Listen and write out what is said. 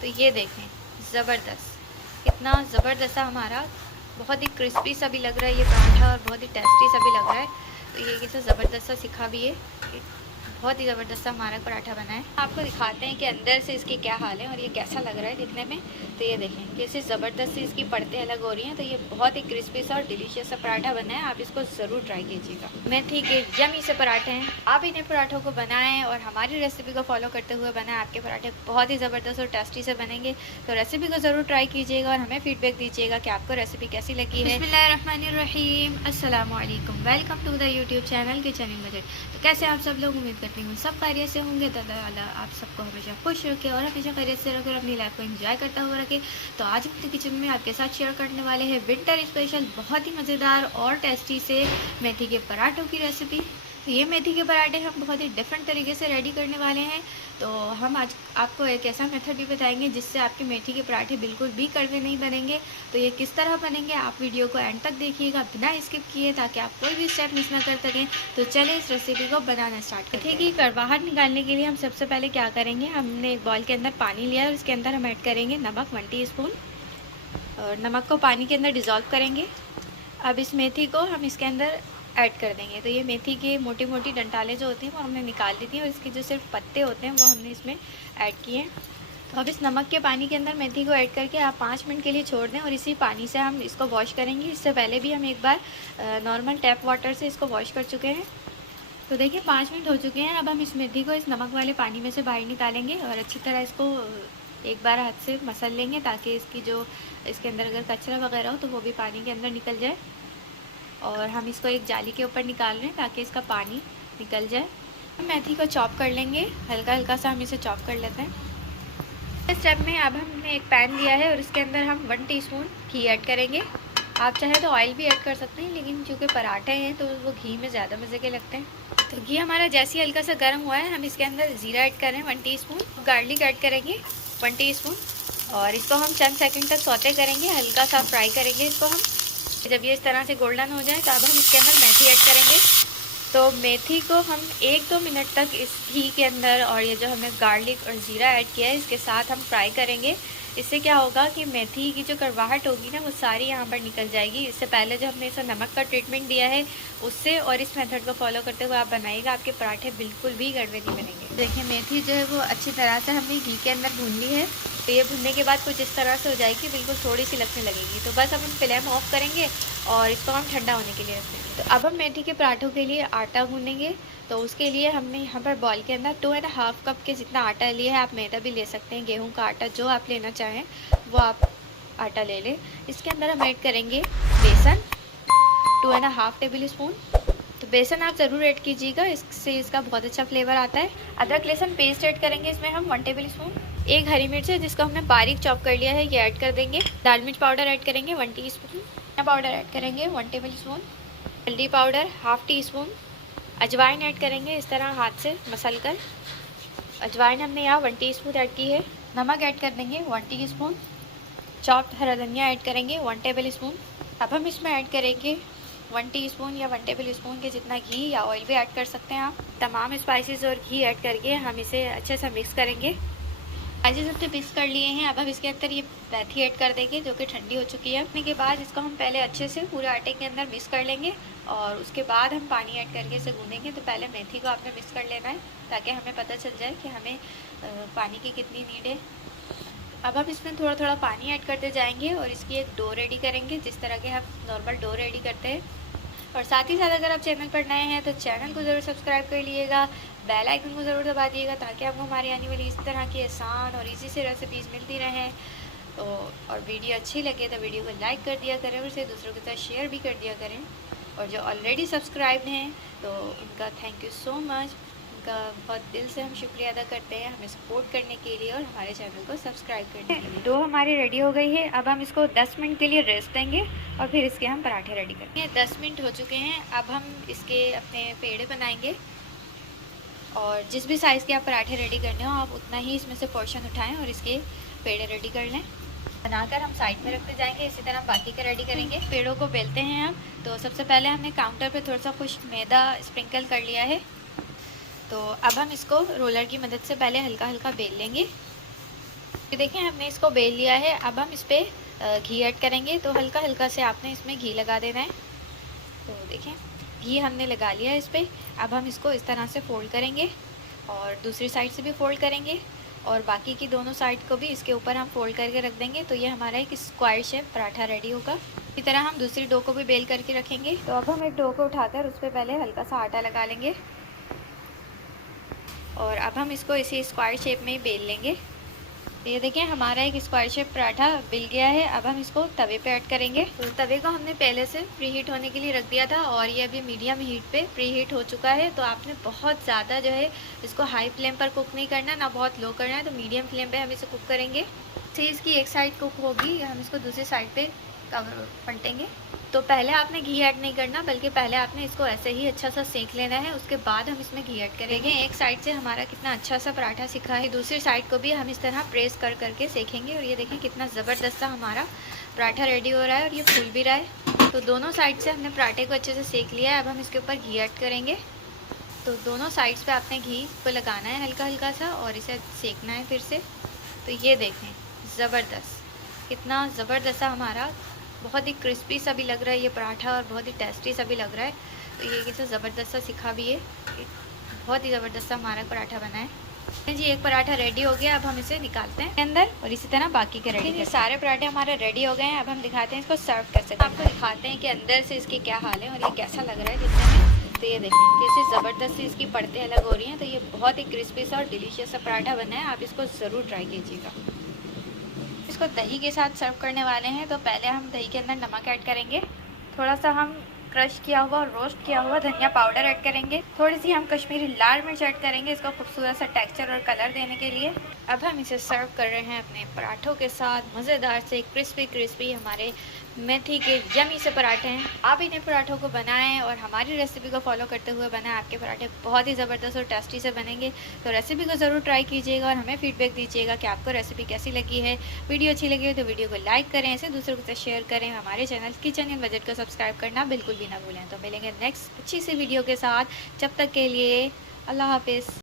तो ये देखें, ज़बरदस्त, कितना ज़बरदस्त सा हमारा, बहुत ही क्रिस्पी सा भी लग रहा है ये पराठा और बहुत ही टेस्टी सा भी लग रहा है। तो ये कैसा ज़बरदस्त सा सिखा भी है, बहुत ही ज़बरदस्त सा हमारा पराठा बना है। आपको दिखाते हैं कि अंदर से इसके क्या हाल है और ये कैसा लग रहा है दिखने में। तो ये देखें कैसे ज़बरदस्त सी इसकी परतें अलग हो रही हैं। तो ये बहुत ही क्रिस्पी सा और डिलीशियस सा पराठा बना है, आप इसको ज़रूर ट्राई कीजिएगा। मेथी के यमी से पराठे हैं, आप इन्हें पराठों को बनाएं और हमारी रेसिपी को फॉलो करते हुए बनाएं, आपके पराठे बहुत ही ज़बरदस्त और टेस्टी से बनेंगे। तो रेसिपी को ज़रूर ट्राई कीजिएगा और हमें फीडबैक दीजिएगा कि आपको रेसिपी कैसी लगी है। बिस्मिल्लाहिर्रहमानिर्रहीम, अस्सलाम वालेकुम, welcome to the YouTube channel kitchen budget. तो कैसे आप सब लोग, उम्मीद करती हूँ सब खैरियत से होंगे। तो अल्लाह आप सबको हमेशा खुश रखे और हमेशा खैरियत से रखे और अपनी लाइफ को एंजॉय करता हुआ रखे। तो आज हम तो किचन में आपके साथ शेयर करने वाले हैं विंटर स्पेशल बहुत ही मज़ेदार और टेस्टी से मेथी के पराठों की रेसिपी। तो ये मेथी के पराठे हम बहुत ही डिफरेंट तरीके से रेडी करने वाले हैं। तो हम आज आपको एक ऐसा मेथड भी बताएंगे जिससे आपके मेथी के पराठे बिल्कुल भी कड़वे नहीं बनेंगे। तो ये किस तरह बनेंगे, आप वीडियो को एंड तक देखिएगा बिना स्किप किए, ताकि आप कोई भी स्टेप मिस ना कर सकें। तो चलिए इस रेसिपी को बनाना स्टार्ट करते हैं। मेथी की कड़वाहट निकालने के लिए हम सबसे पहले क्या करेंगे, हमने एक बॉल के अंदर पानी लिया है और इसके अंदर हम ऐड करेंगे नमक 1 टीस्पून, और नमक को पानी के अंदर डिज़ोल्व करेंगे। अब इस मेथी को हम इसके अंदर ऐड कर देंगे। तो ये मेथी के मोटी मोटी डंटालें जो होती हैं वो हमने निकाल दी थी और इसके जो सिर्फ पत्ते होते हैं वो हमने इसमें ऐड किए हैं। तो अब इस नमक के पानी के अंदर मेथी को ऐड करके आप 5 मिनट के लिए छोड़ दें और इसी पानी से हम इसको वॉश करेंगे। इससे पहले भी हम एक बार नॉर्मल टैप वाटर से इसको वॉश कर चुके हैं। तो देखिए 5 मिनट हो चुके हैं। अब हम इस मेथी को इस नमक वाले पानी में से बाहर निकालेंगे और अच्छी तरह इसको एक बार हाथ से मसल लेंगे, ताकि इसकी जो इसके अंदर अगर कचरा वगैरह हो तो वो भी पानी के अंदर निकल जाए। और हम इसको एक जाली के ऊपर निकाल रहे हैं ताकि इसका पानी निकल जाए। हम मेथी को चॉप कर लेंगे, हल्का हल्का सा हम इसे चॉप कर लेते हैं। इस स्टेप में अब हमने एक पैन लिया है और इसके अंदर हम 1 टीस्पून घी ऐड करेंगे। आप चाहे तो ऑयल भी ऐड कर सकते हैं, लेकिन चूँकि पराठे हैं तो वो घी में ज़्यादा मज़े के लगते हैं। तो घी हमारा जैसे ही हल्का सा गर्म हुआ है, हम इसके अंदर ज़ीरा ऐड करें 1 टीस्पून, गार्लिक ऐड करेंगे 1 टीस्पून, और इसको हम चंद सेकंड तक सौते करेंगे, हल्का सा फ्राई करेंगे इसको हम। जब ये इस तरह से गोल्डन हो जाए तो अब हम इसके अंदर मेथी ऐड करेंगे। तो मेथी को हम 1-2 मिनट तक इस घी के अंदर और ये जो हमने गार्लिक और ज़ीरा ऐड किया है इसके साथ हम फ्राई करेंगे। इससे क्या होगा कि मेथी की जो कड़वाहट होगी ना वो सारी यहाँ पर निकल जाएगी। इससे पहले जो हमने इसे नमक का ट्रीटमेंट दिया है उससे, और इस मेथड को फॉलो करते हुए आप बनाइएगा, आपके पराठे बिल्कुल भी कड़वे नहीं बनेंगे। देखिए मेथी जो है वो अच्छी तरह से हमने घी के अंदर भून ली है। तो ये भुनने के बाद कुछ इस तरह से हो जाएगी, बिल्कुल थोड़ी सी लगने लगेगी। तो बस अब हम फ्लेम ऑफ करेंगे और इसको हम ठंडा होने के लिए रख देंगे। तो अब हम मेथी के पराठों के लिए आटा गूँधेंगे। तो उसके लिए हमने यहाँ पर बॉल के अंदर 2.5 कप के जितना आटा लिया है। आप मैदा भी ले सकते हैं, गेहूं का आटा जो आप लेना चाहें वो आप आटा ले लें। इसके अंदर हम ऐड करेंगे बेसन 2.5 टेबल स्पून। तो बेसन आप ज़रूर ऐड कीजिएगा, इससे इसका बहुत अच्छा फ्लेवर आता है। अदरक लहसुन पेस्ट ऐड करेंगे इसमें हम 1 टेबल स्पून। एक हरी मिर्च है जिसको हमने बारीक चॉप कर लिया है, ये ऐड कर देंगे। लाल मिर्च पाउडर ऐड करेंगे 1 टीस्पून। धनिया पाउडर ऐड करेंगे 1 टेबल स्पून। हल्दी पाउडर 1/2 टीस्पून। अजवाइन ऐड करेंगे इस तरह हाथ से मसल कर। अजवाइन हमने यहाँ 1 टीस्पून ऐड की है। नमक ऐड कर देंगे 1 टीस्पून। चॉप्ड हरा धनिया ऐड करेंगे 1 टेबल स्पून। अब हम इसमें ऐड करेंगे 1 टीस्पून या 1 टेबल स्पून के जितना घी या ऑयल भी ऐड कर सकते हैं आप। तमाम स्पाइसेस और घी ऐड करके हम इसे अच्छे से मिक्स करेंगे। स्पाइसेस हमने मिक्स कर लिए हैं। अब हम इसके अंदर ये मेथी ऐड कर देंगे जो कि ठंडी हो चुकी है। रखने के बाद इसको हम पहले अच्छे से पूरे आटे के अंदर मिक्स कर लेंगे और उसके बाद हम पानी ऐड करके इसे गूँधेंगे। तो पहले मेथी को आपने मिक्स कर लेना है ताकि हमें पता चल जाए कि हमें पानी की कितनी नीड है। अब हम इसमें थोड़ा थोड़ा पानी ऐड करते जाएंगे और इसकी एक डो रेडी करेंगे, जिस तरह के हम नॉर्मल डो रेडी करते हैं। और साथ ही साथ अगर आप चैनल पर नए हैं तो चैनल को ज़रूर सब्सक्राइब कर लीजिएगा, बेल आइकन को ज़रूर दबा दिएगा, ताकि आपको हमारी आने वाली इस तरह की आसान और इजी से रेसिपीज़ मिलती रहें। तो और वीडियो अच्छी लगे तो वीडियो को लाइक कर दिया करें और इसे दूसरों के साथ शेयर भी कर दिया करें। और जो ऑलरेडी सब्सक्राइब हैं तो उनका थैंक यू सो मच, उनका बहुत दिल से हम शुक्रिया अदा करते हैं हमें सपोर्ट करने के लिए और हमारे चैनल को सब्सक्राइब करने के लिए। डो हमारी रेडी हो गई है। अब हम इसको 10 मिनट के लिए रेस्ट देंगे और फिर इसके हम पराठे रेडी करेंगे। 10 मिनट हो चुके हैं। अब हम इसके अपने पेड़े बनाएंगे और जिस भी साइज़ के आप पराठे रेडी करने हो आप उतना ही इसमें से पोर्शन उठाएं और इसके पेड़े रेडी कर लें। बनाकर हम साइड में रखते जाएंगे। इसी तरह बाकी के रेडी करेंगे। पेड़ों को बेलते हैं हम। तो सबसे पहले हमने काउंटर पे थोड़ा सा खुश्क मैदा स्प्रिंकल कर लिया है। तो अब हम इसको रोलर की मदद से पहले हल्का हल्का बेल लेंगे। ये देखें हमने इसको बेल लिया है। अब हम इस पर घी ऐड करेंगे, तो हल्का हल्का से आपने इसमें घी लगा देना है। तो देखें घी हमने लगा लिया है इस पर। अब हम इसको इस तरह से फोल्ड करेंगे और दूसरी साइड से भी फोल्ड करेंगे और बाकी की दोनों साइड को भी इसके ऊपर हम फोल्ड करके रख देंगे। तो ये हमारा एक स्क्वायर शेप पराठा रेडी होगा। इसी तरह हम दूसरी डो को भी बेल करके रखेंगे। तो अब हम एक डो को उठाकर उस पर पहले हल्का सा आटा लगा लेंगे और अब हम इसको इसी स्क्वायर शेप में ही बेल लेंगे। तो ये देखें हमारा एक स्क्वायर शेप पराठा बिल गया है। अब हम इसको तवे पे ऐड करेंगे। तो तवे को हमने पहले से प्री हीट होने के लिए रख दिया था और ये अभी मीडियम हीट पे प्री हीट हो चुका है। तो आपने बहुत ज़्यादा जो है इसको हाई फ्लेम पर कुक नहीं करना, ना बहुत लो करना है। तो मीडियम फ्लेम पे हम इसे कुक करेंगे। से इसकी एक साइड कुक होगी, हम इसको दूसरी साइड पे कवर पलटेंगे। तो पहले आपने घी ऐड नहीं करना, बल्कि पहले आपने इसको ऐसे ही अच्छा सा सेक लेना है, उसके बाद हम इसमें घी ऐड करेंगे। एक साइड से हमारा कितना अच्छा सा पराठा सिका है, दूसरी साइड को भी हम इस तरह प्रेस कर करके सेकेंगे। और ये देखें कितना ज़बरदस्त सा हमारा पराठा रेडी हो रहा है और ये फूल भी रहा है। तो दोनों साइड से हमने पराठे को अच्छे से सेक लिया है। अब हम इसके ऊपर घी ऐड करेंगे। तो दोनों साइड्स पे आपने घी को लगाना है हल्का हल्का सा और इसे सेकना है फिर से। तो ये देखें ज़बरदस्त, कितना ज़बरदस्त सा हमारा बहुत ही क्रिस्पी सा भी लग रहा है ये पराठा और बहुत ही टेस्टी सा भी लग रहा है। तो ये कैसे ज़बरदस्त सा सिखा भी है, बहुत ही ज़बरदस्त सा हमारा पराठा बना है जी। एक पराठा रेडी हो गया। अब हम इसे निकालते हैं अंदर और इसी तरह बाकी के रेडी। ये सारे पराठे हमारे रेडी हो गए हैं। अब हम दिखाते हैं इसको सर्व कर सकते हैं। आपको दिखाते हैं कि अंदर से इसकी क्या हाल है और ये कैसा लग रहा है दिखने में। तो ये देखें कैसे ज़बरदस्त सी इसकी परतें अलग हो रही हैं। तो ये बहुत ही क्रिस्पी सा और डिलीशियस सा पराठा बना है। आप इसको ज़रूर ट्राई कीजिएगा। इसको दही के साथ सर्व करने वाले हैं। तो पहले हम दही के अंदर नमक ऐड करेंगे, थोड़ा सा हम क्रश किया हुआ और रोस्ट किया हुआ धनिया पाउडर ऐड करेंगे, थोड़ी सी हम कश्मीरी लाल मिर्च ऐड करेंगे इसका खूबसूरत सा टेक्सचर और कलर देने के लिए। अब हम इसे सर्व कर रहे हैं अपने पराठों के साथ। मज़ेदार से क्रिस्पी क्रिस्पी हमारे मेथी के यमी से पराठे हैं। आप इन्हें पराठों को बनाएं और हमारी रेसिपी को फॉलो करते हुए बनाएं। आपके पराठे बहुत ही ज़बरदस्त और टेस्टी से बनेंगे। तो रेसिपी को ज़रूर ट्राई कीजिएगा और हमें फीडबैक दीजिएगा कि आपको रेसिपी कैसी लगी है। वीडियो अच्छी लगी हो तो वीडियो को लाइक करें, इसे दूसरों के साथ शेयर करें। हमारे चैनल किचन इन बजट को सब्सक्राइब करना बिल्कुल भी ना भूलें। तो मिलेंगे नेक्स्ट अच्छी सी वीडियो के साथ। जब तक के लिए अल्लाह हाफिज़।